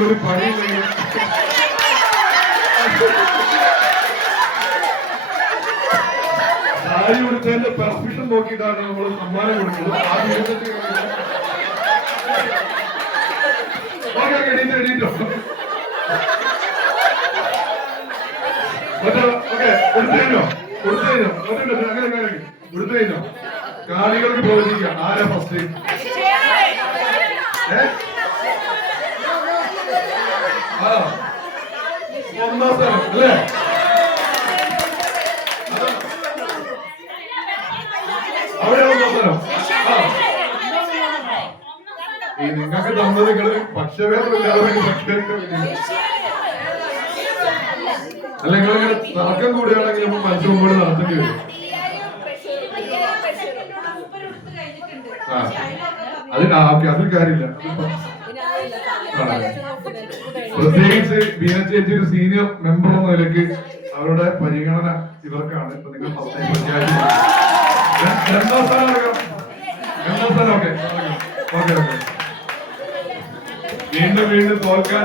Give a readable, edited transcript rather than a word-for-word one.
ഒരു പണിയില്ലെങ്കിൽ സാരി കൊടുത്തതിന്റെ പെർഫെക്ഷൻ നോക്കിയിട്ടാണ് നമ്മൾ സമ്മാനം കൊടുക്കുന്നത്. എണീറ്റോ എണീറ്റോ ഓക്കെ കൊടുത്തുകഴിഞ്ഞോ കൊടുത്തുകഴിഞ്ഞോ അങ്ങനെ കൊടുത്തുകഴിഞ്ഞോ? കാണികൾക്ക് പ്രവചിക്കാം ആരാ ഫസ്റ്റ്. ഒന്നാം സ്ഥലം അല്ലേ? അവിടെ ഒന്നാം സ്ഥലം. ഈ നിങ്ങൾക്ക് തന്നത് നിങ്ങള് പക്ഷഭേദമില്ലാതെ അല്ല, നിങ്ങളിങ്ങനെ തർക്കം കൂടുകയാണെങ്കിൽ നമ്മൾ മത്സരം നടത്തേണ്ടി വരും. അതിൽ കാര്യമില്ല. പ്രത്യേകിച്ച് ബീന ചേച്ചി ഒരു സീനിയർ മെമ്പർ എന്ന നിലയ്ക്ക് അവരുടെ പരിഗണന ഇവർക്കാണ്. ഇപ്പൊ നിങ്ങൾ രണ്ടാം സ്ഥാനം എടുക്കണം. രണ്ടാം സ്ഥാനം ഓക്കെ. വീണ്ടും തോൽക്കാൻ